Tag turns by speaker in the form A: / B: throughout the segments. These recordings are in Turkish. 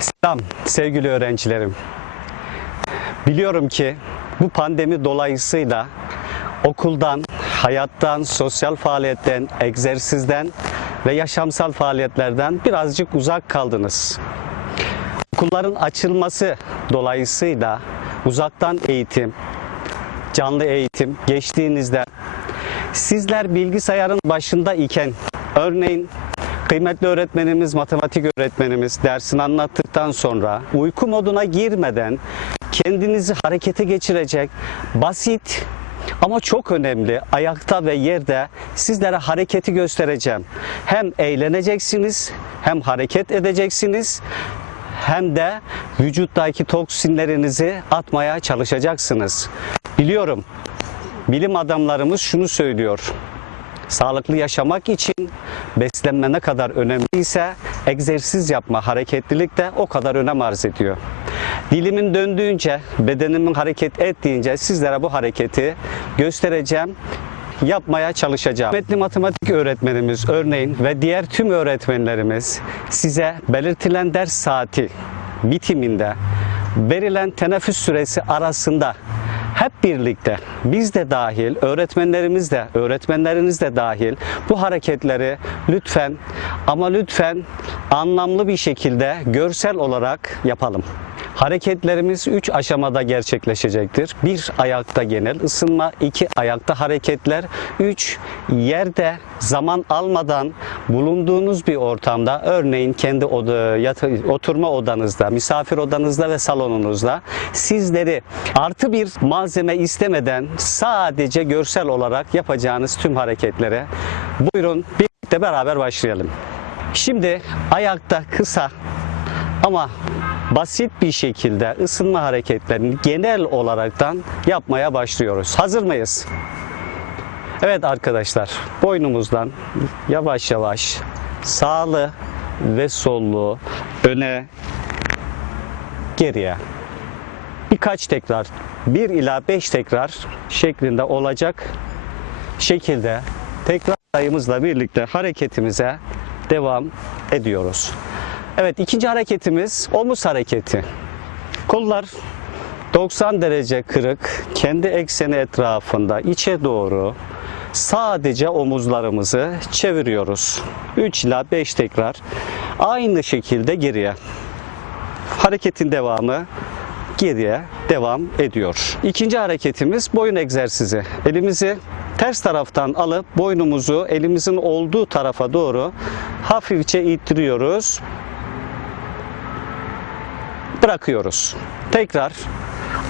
A: Selam sevgili öğrencilerim. Biliyorum ki bu pandemi dolayısıyla okuldan, hayattan, sosyal faaliyetten, egzersizden ve yaşamsal faaliyetlerden birazcık uzak kaldınız. Okulların açılması dolayısıyla uzaktan eğitim, canlı eğitim geçtiğinizde sizler bilgisayarın başında iken örneğin kıymetli öğretmenimiz, matematik öğretmenimiz dersini anlattıktan sonra uyku moduna girmeden kendinizi harekete geçirecek basit ama çok önemli ayakta ve yerde sizlere hareketi göstereceğim. Hem eğleneceksiniz hem hareket edeceksiniz hem de vücuttaki toksinlerinizi atmaya çalışacaksınız. Biliyorum bilim adamlarımız şunu söylüyor. Sağlıklı yaşamak için beslenme ne kadar önemliyse egzersiz yapma, hareketlilik de o kadar önem arz ediyor. Dilimin döndüğünce, bedenimin hareket ettiğince sizlere bu hareketi göstereceğim yapmaya çalışacağım. Metni matematik öğretmenimiz örneğin ve diğer tüm öğretmenlerimiz size belirtilen ders saati bitiminde verilen teneffüs süresi arasında hep birlikte biz de dahil, öğretmenlerimiz de, öğretmenleriniz de dahil bu hareketleri lütfen ama lütfen anlamlı bir şekilde görsel olarak yapalım. Hareketlerimiz 3 aşamada gerçekleşecektir. 1 ayakta genel ısınma, 2 ayakta hareketler, 3 yerde zaman almadan bulunduğunuz bir ortamda örneğin kendi oda, yatı, oturma odanızda, misafir odanızda ve salonunuzda sizleri artı bir malzeme istemeden sadece görsel olarak yapacağınız tüm hareketlere buyurun birlikte beraber başlayalım. Şimdi ayakta kısa ama basit bir şekilde ısınma hareketlerini genel olaraktan yapmaya başlıyoruz. Hazır mıyız? Evet arkadaşlar, boynumuzdan yavaş yavaş sağlı ve sollu öne geriye birkaç tekrar 1 ila 5 tekrar şeklinde olacak şekilde tekrar sayımızla birlikte hareketimize devam ediyoruz. Evet ikinci hareketimiz omuz hareketi. Kollar 90 derece kırık kendi ekseni etrafında içe doğru sadece omuzlarımızı çeviriyoruz. 3 ila 5 tekrar aynı şekilde geriye. Hareketin devamı geriye devam ediyor. İkinci hareketimiz boyun egzersizi. Elimizi ters taraftan alıp boynumuzu elimizin olduğu tarafa doğru hafifçe ittiriyoruz. Bırakıyoruz. Tekrar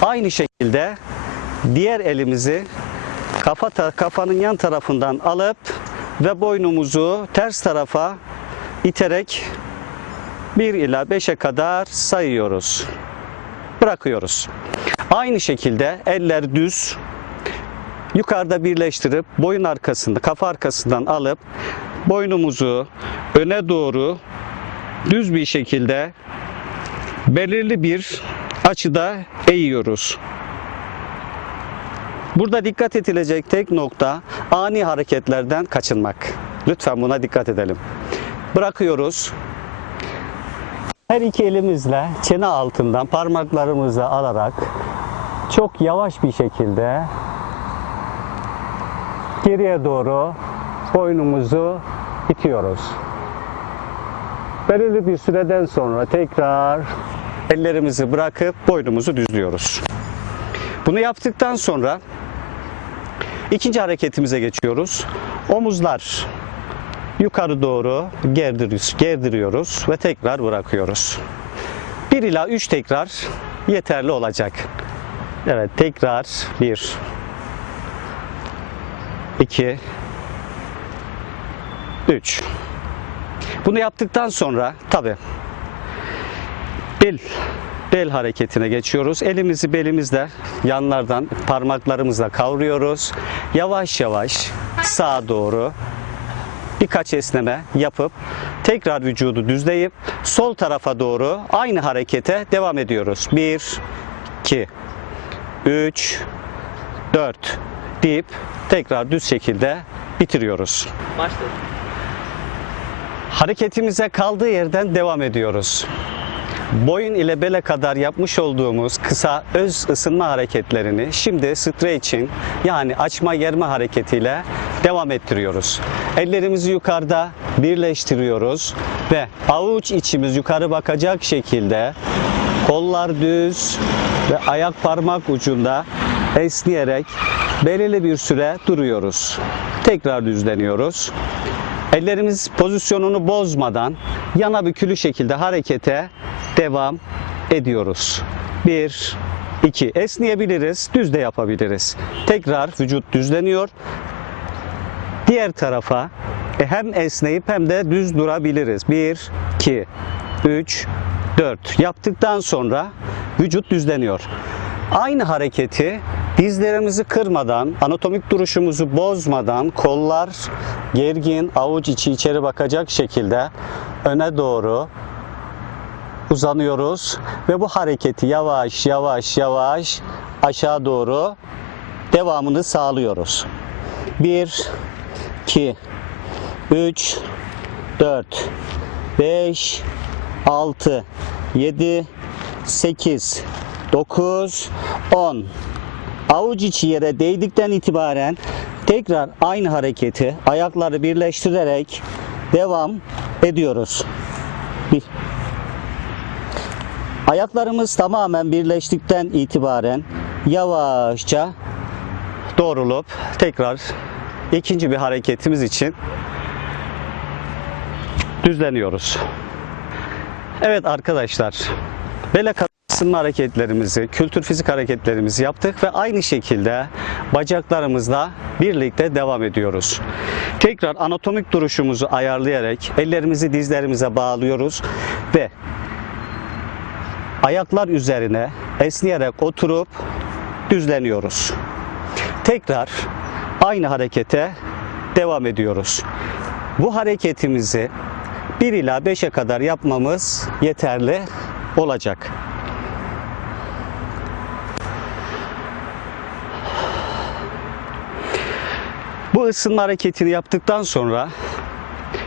A: aynı şekilde diğer elimizi kafa kafanın yan tarafından alıp ve boynumuzu ters tarafa iterek 1 ila 5'e kadar sayıyoruz bırakıyoruz. Aynı şekilde eller düz yukarıda birleştirip boyun arkasında kafa arkasından alıp boynumuzu öne doğru düz bir şekilde belirli bir açıda eğiyoruz. Burada dikkat edilecek tek nokta ani hareketlerden kaçınmak. Lütfen buna dikkat edelim. Bırakıyoruz. Her iki elimizle çene altından parmaklarımızı alarak çok yavaş bir şekilde geriye doğru boynumuzu itiyoruz. Belirli bir süreden sonra tekrar ellerimizi bırakıp boynumuzu düzlüyoruz. Bunu yaptıktan sonra ikinci hareketimize geçiyoruz. Omuzlar yukarı doğru gerdiriyoruz, gerdiriyoruz ve tekrar bırakıyoruz. 1 ila 3 tekrar yeterli olacak. Evet tekrar 1 2 3 Bunu yaptıktan sonra tabi bel bel hareketine geçiyoruz. Elimizi belimizle yanlardan parmaklarımızla kavruyoruz. Yavaş yavaş sağa doğru birkaç esneme yapıp tekrar vücudu düzleyip sol tarafa doğru aynı harekete devam ediyoruz. 1 2 3 4 deyip tekrar düz şekilde bitiriyoruz.
B: Başladı.
A: Hareketimize kaldığı yerden devam ediyoruz. boyun ile bele kadar yapmış olduğumuz kısa öz ısınma hareketlerini şimdi stretching yani açma germe hareketiyle devam ettiriyoruz. Ellerimizi yukarıda birleştiriyoruz ve avuç içimiz yukarı bakacak şekilde kollar düz ve ayak parmak ucunda esneyerek belirli bir süre duruyoruz. Tekrar düzleniyoruz. Ellerimiz pozisyonunu bozmadan yana bükülü şekilde harekete devam ediyoruz. 1 2 esneyebiliriz, düz de yapabiliriz. Tekrar vücut düzleniyor. Diğer tarafa e, hem esneyip hem de düz durabiliriz. 1 2 3 4 yaptıktan sonra vücut düzleniyor. Aynı hareketi dizlerimizi kırmadan, anatomik duruşumuzu bozmadan, kollar gergin, avuç içi içeri bakacak şekilde öne doğru uzanıyoruz ve bu hareketi yavaş yavaş yavaş aşağı doğru devamını sağlıyoruz. 1 2 3 4 5 6 7 8 9 10 Avuç içi yere değdikten itibaren tekrar aynı hareketi ayakları birleştirerek devam ediyoruz. Bir. Ayaklarımız tamamen birleştikten itibaren yavaşça doğrulup tekrar ikinci bir hareketimiz için düzleniyoruz. Evet arkadaşlar, bele ısınma hareketlerimizi, kültür fizik hareketlerimizi yaptık ve aynı şekilde bacaklarımızla birlikte devam ediyoruz. Tekrar anatomik duruşumuzu ayarlayarak ellerimizi dizlerimize bağlıyoruz ve ayaklar üzerine esneyerek oturup düzleniyoruz. Tekrar aynı harekete devam ediyoruz. Bu hareketimizi 1 ila 5'e kadar yapmamız yeterli olacak. Bu ısınma hareketini yaptıktan sonra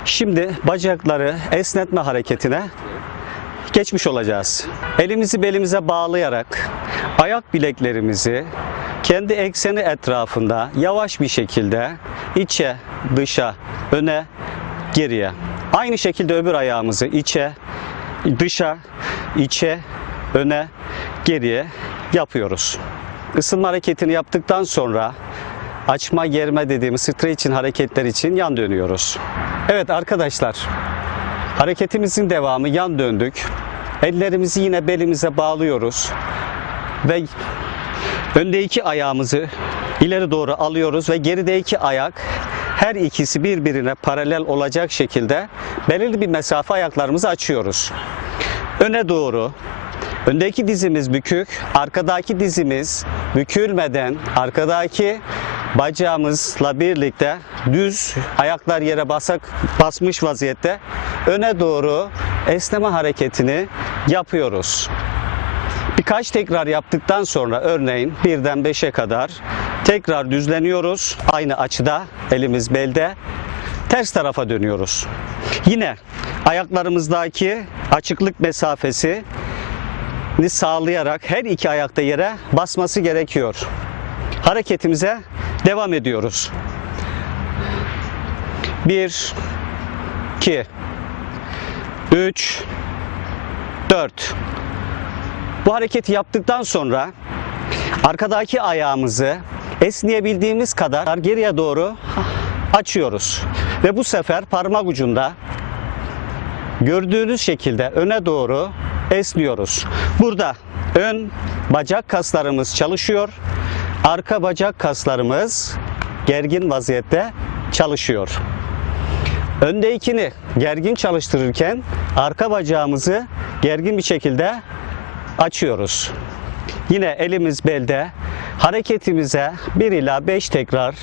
A: şimdi bacakları esnetme hareketine geçmiş olacağız. Elimizi belimize bağlayarak ayak bileklerimizi kendi ekseni etrafında yavaş bir şekilde içe, dışa, öne, geriye. Aynı şekilde öbür ayağımızı içe, dışa, içe, öne, geriye yapıyoruz. Isınma hareketini yaptıktan sonra açma germe dediğimiz stretching hareketler için yan dönüyoruz. Evet arkadaşlar hareketimizin devamı yan döndük. Ellerimizi yine belimize bağlıyoruz ve öndeki ayağımızı ileri doğru alıyoruz ve gerideki ayak her ikisi birbirine paralel olacak şekilde belirli bir mesafe ayaklarımızı açıyoruz. Öne doğru Öndeki dizimiz bükük, arkadaki dizimiz bükülmeden arkadaki bacağımızla birlikte düz ayaklar yere basak basmış vaziyette öne doğru esneme hareketini yapıyoruz. Birkaç tekrar yaptıktan sonra örneğin birden 5'e kadar tekrar düzleniyoruz. Aynı açıda elimiz belde ters tarafa dönüyoruz. Yine ayaklarımızdaki açıklık mesafesi sağlayarak her iki ayakta yere basması gerekiyor. Hareketimize devam ediyoruz. 1 2 3 4 Bu hareketi yaptıktan sonra arkadaki ayağımızı esneyebildiğimiz kadar geriye doğru açıyoruz. Ve bu sefer parmak ucunda gördüğünüz şekilde öne doğru esniyoruz. Burada ön bacak kaslarımız çalışıyor. Arka bacak kaslarımız gergin vaziyette çalışıyor. Öndekini gergin çalıştırırken arka bacağımızı gergin bir şekilde açıyoruz. Yine elimiz belde hareketimize 1 ila 5 tekrar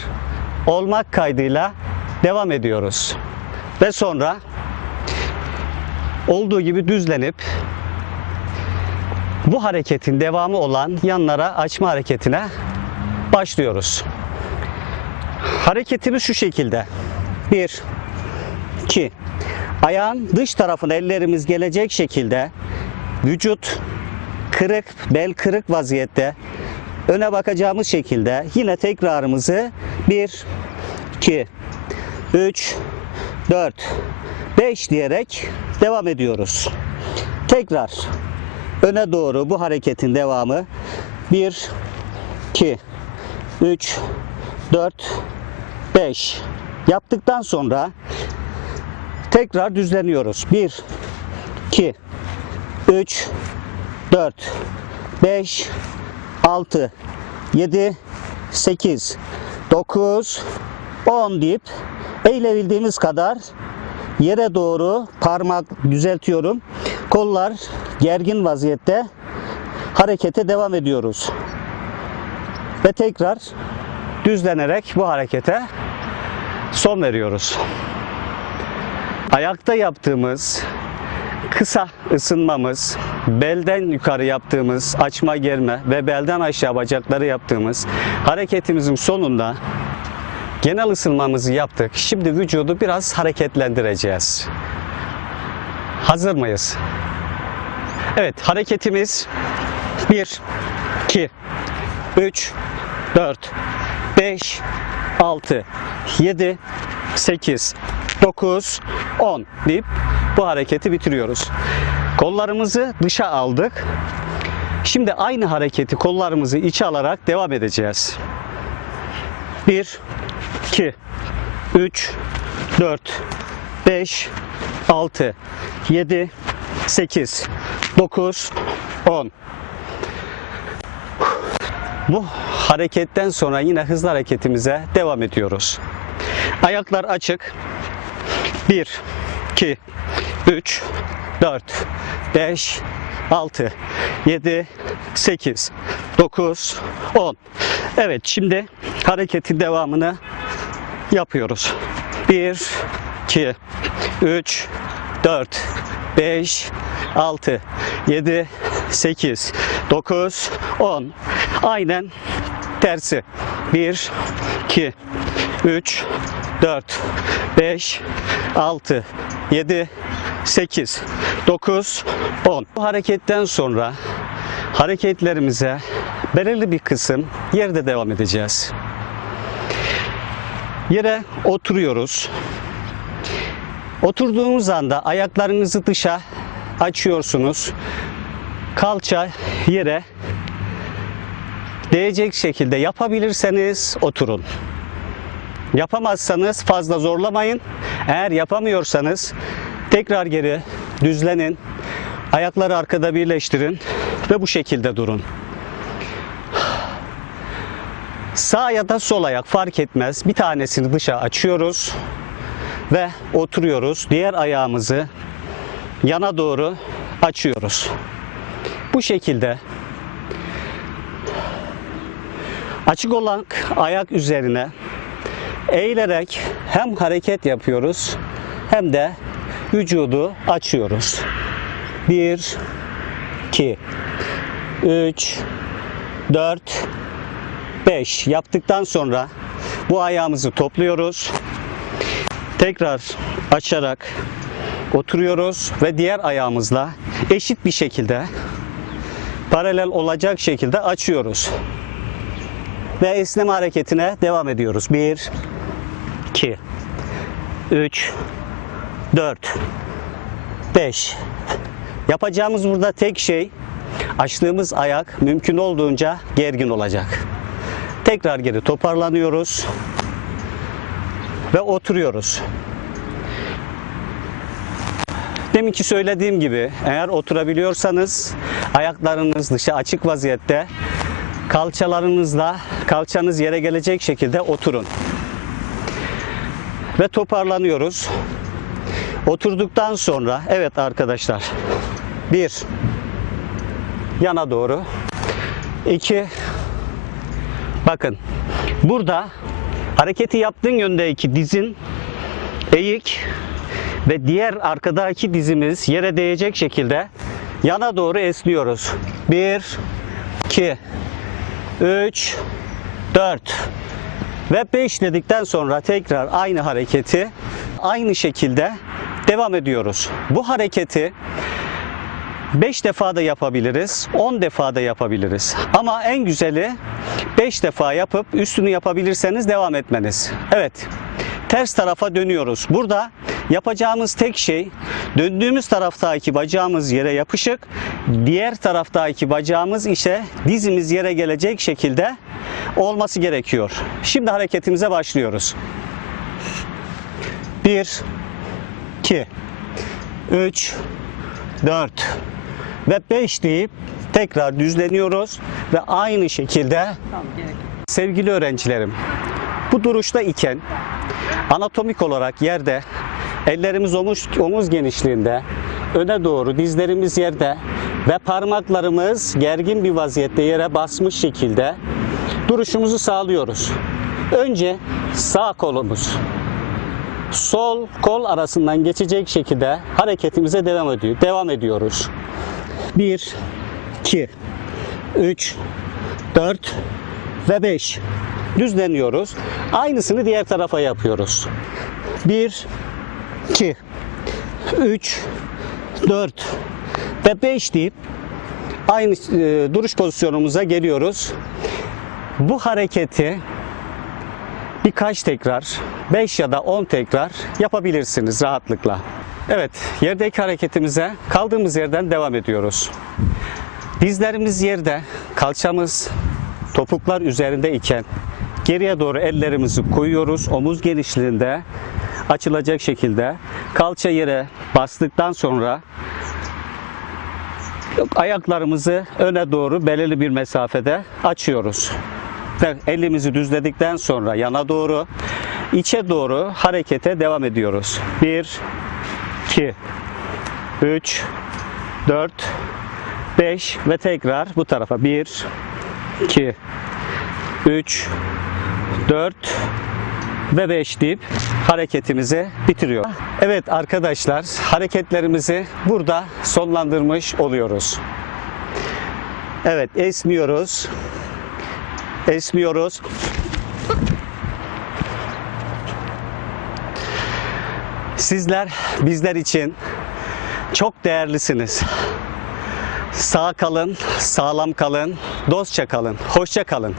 A: olmak kaydıyla devam ediyoruz. Ve sonra olduğu gibi düzlenip bu hareketin devamı olan yanlara açma hareketine başlıyoruz. Hareketimiz şu şekilde. 1 2 Ayağın dış tarafına ellerimiz gelecek şekilde vücut kırık, bel kırık vaziyette öne bakacağımız şekilde yine tekrarımızı 1 2 3 4 5 diyerek devam ediyoruz. Tekrar öne doğru bu hareketin devamı 1 2 3 4 5 yaptıktan sonra tekrar düzleniyoruz. 1 2 3 4 5 6 7 8 9 10 deyip eğilebildiğimiz kadar yere doğru parmak düzeltiyorum. Kollar gergin vaziyette harekete devam ediyoruz. Ve tekrar düzlenerek bu harekete son veriyoruz. Ayakta yaptığımız kısa ısınmamız, belden yukarı yaptığımız açma germe ve belden aşağı bacakları yaptığımız hareketimizin sonunda genel ısınmamızı yaptık. Şimdi vücudu biraz hareketlendireceğiz. Hazır mıyız? Evet, hareketimiz 1 2 3 4 5 6 7 8 9 10 deyip bu hareketi bitiriyoruz. Kollarımızı dışa aldık. Şimdi aynı hareketi kollarımızı içe alarak devam edeceğiz. 1 2 3 4 5 6 7 8 9 10 bu hareketten sonra yine hızlı hareketimize devam ediyoruz. Ayaklar açık. 1 2 3 4 5 6 7 8 9 10 Evet şimdi hareketin devamını yapıyoruz. 1 2 3 4 5 6 7 8 9 10 Aynen tersi. 1 2 3 4 5 6 7 8 9 10 Bu hareketten sonra hareketlerimize belirli bir kısım yerde devam edeceğiz. Yere oturuyoruz. Oturduğumuz anda ayaklarınızı dışa açıyorsunuz. Kalça yere değecek şekilde yapabilirseniz oturun. Yapamazsanız fazla zorlamayın. Eğer yapamıyorsanız tekrar geri düzlenin. Ayakları arkada birleştirin ve bu şekilde durun. Sağ ya da sol ayak fark etmez. Bir tanesini dışa açıyoruz ve oturuyoruz. Diğer ayağımızı yana doğru açıyoruz. Bu şekilde açık olan ayak üzerine eğilerek hem hareket yapıyoruz hem de vücudu açıyoruz. 1 2 3 4 5 yaptıktan sonra bu ayağımızı topluyoruz. Tekrar açarak oturuyoruz ve diğer ayağımızla eşit bir şekilde paralel olacak şekilde açıyoruz. Ve esneme hareketine devam ediyoruz. 1 2 3 4 5 Yapacağımız burada tek şey açtığımız ayak mümkün olduğunca gergin olacak. Tekrar geri toparlanıyoruz ve oturuyoruz. Deminki söylediğim gibi eğer oturabiliyorsanız ayaklarınız dışa açık vaziyette kalçalarınızla kalçanız yere gelecek şekilde oturun. Ve toparlanıyoruz. Oturduktan sonra evet arkadaşlar. Bir yana doğru. iki bakın burada hareketi yaptığın yöndeki dizin eğik ve diğer arkadaki dizimiz yere değecek şekilde yana doğru esniyoruz. 1 2 3 4 ve 5 dedikten sonra tekrar aynı hareketi aynı şekilde devam ediyoruz. Bu hareketi 5 defa da yapabiliriz, 10 defa da yapabiliriz. Ama en güzeli 5 defa yapıp üstünü yapabilirseniz devam etmeniz. Evet. Ters tarafa dönüyoruz. Burada yapacağımız tek şey döndüğümüz taraftaki bacağımız yere yapışık, diğer taraftaki bacağımız ise dizimiz yere gelecek şekilde olması gerekiyor. Şimdi hareketimize başlıyoruz. 1 2 3 4 ve 5 deyip tekrar düzleniyoruz ve aynı şekilde sevgili öğrencilerim bu duruşta iken anatomik olarak yerde ellerimiz omuz, omuz genişliğinde öne doğru dizlerimiz yerde ve parmaklarımız gergin bir vaziyette yere basmış şekilde duruşumuzu sağlıyoruz. Önce sağ kolumuz sol kol arasından geçecek şekilde hareketimize devam ediyor. Devam ediyoruz. 1 2 3 4 ve 5 düzleniyoruz. Aynısını diğer tarafa yapıyoruz. 1 2 3 4 ve 5 deyip aynı e, duruş pozisyonumuza geliyoruz. Bu hareketi birkaç tekrar 5 ya da 10 tekrar yapabilirsiniz rahatlıkla. Evet, yerdeki hareketimize kaldığımız yerden devam ediyoruz. Dizlerimiz yerde, kalçamız topuklar üzerinde iken geriye doğru ellerimizi koyuyoruz. Omuz genişliğinde açılacak şekilde kalça yere bastıktan sonra ayaklarımızı öne doğru belirli bir mesafede açıyoruz. Elimizi düzledikten sonra yana doğru içe doğru harekete devam ediyoruz. 1 2 3 4 5 ve tekrar bu tarafa 1 2 3 4 ve 5 deyip hareketimizi bitiriyor. Evet arkadaşlar hareketlerimizi burada sonlandırmış oluyoruz. Evet esniyoruz. Esniyoruz. Sizler bizler için çok değerlisiniz. Sağ kalın, sağlam kalın, dostça kalın, hoşça kalın.